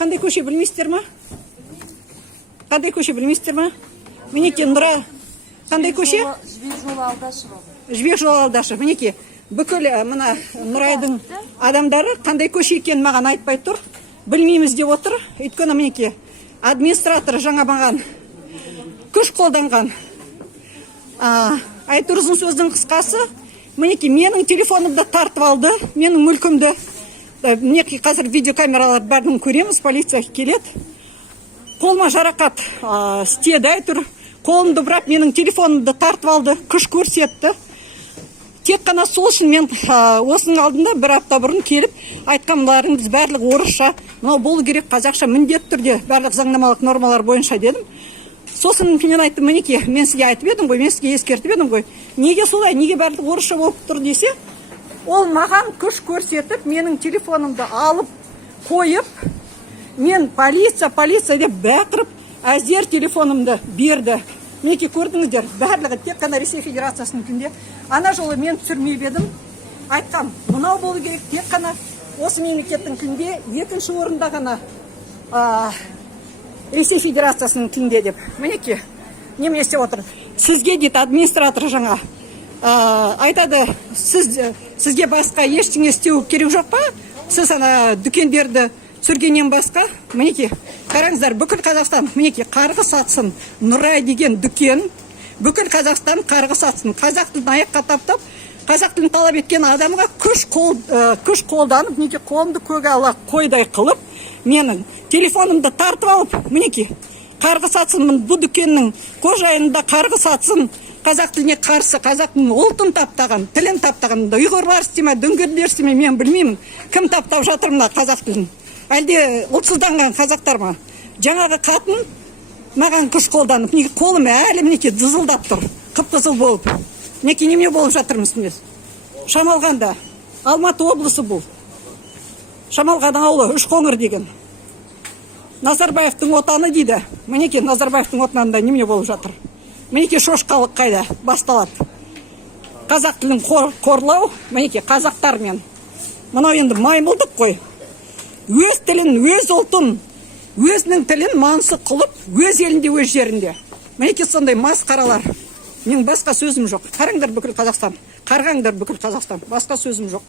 Қандай көше білмейсіздер ма? Қандай көше білмейсіздер ма? Мінеки Нұра. Қандай көше? Жібек жолы Алдашева. Жібек жолы Алдашева. Мінеки бүкіл мына Нұрайдың адамдары қандай көше екенін маған айтпай тұр. Білмейміз деп отыр. Өйткені мінеки администратор жаңа маған күш қолданған. Айтыр ұзын сөздің қысқасы, мінеки менің телефонымды тартып алды, менің мүлкімді. Мінеки қазір видеокамералар бәрін көреміз, полиция келеді. Қолыма жарақат істеді, айтыр. Қолымды бұрап менің телефонымды тартып алды, күш көрсетті. Тек қана сол үшін мен осының алдында бір апта бұрын келіп айтқандарыңыз барлық орысша, мынау болу керек, қазақша міндетті түрде барлық заңнамалық нормалар бойынша дедім. Сосын мен айттым, мінеки, мен сізге айтып едім ғой, мен сізге ескертіп едім ғой. Неге солай, неге барлық орысша болып тұр десе, ол маған күш көрсетіп, менің телефонымды алып қойып, мен полиция деп бәкіріп, әзер телефонымды берді. Мінеки көрдіңіздер, барлығы тек қана Ресей Федерациясының тілінде. Ана жолы мен түсірмеп едім, айтқам, мынау болу керек, тек қана осы мемлекеттің тілінде, екінші орында ғана Ресей Федерациясының тілінде деп. Мінеки, неме істеп отыр. Сізге дейді администратор жаңа айтады, сізге басқа ештеңе істеу керек жоқ па? Сіз ана дүкендерді түсіргеннен басқа, мінеки, қараңыздар, бүкіл Қазақстан, мінеки, қарғы сатсын, Нұрай деген дүкен, бүкіл Қазақстан қарғы сатсын. Қазақ тілін аяққа таптап, қазақ тілін талап еткен адамға күш қолданып, мінеки, қолымды көк ала қойдай қылып, менің телефонымды тартып алып, мінеки, қарғы сатсын, бұл дүкеннің қожайынында қарғы сатсын, қазақ тіліне қарсы, қазақтың ұлтын таптаған, тілін таптаған, ұйғырлар істеме, дүңгірлер істеме, мен білмеймін, кім таптап жатыр мына қазақ тілін. Әлде ұлтсызданған қазақтар ма? Жаңағы қатын маған күш қолданып, қолым әлі мінеки дызылдап тұр, қып-қызыл болып. Мінеки неме болып жатырмыз міне. Шамалғанда, Алматы облысы бұл. Шамалған ауылы, Үшқоңыр деген. Назарбаевтың отаны дейді. Мінеки Назарбаевтың отанында неме болып жатыр. Мінеки шошқалық қайда басталады. Қазақ тілін қорлау, мінеки қазақтармен. Мынау енді маймылдық қой. Өз тілін, өз ұлтын, өзінің тілін мансық қылып, өз елінде, өз жерінде. Мінеки сондай масқаралар. Менің басқа сөзім жоқ. Қараңдар бүкіл Қазақстан. Қарғаңдар бүкіл Қазақстан. Басқа сөзім жоқ.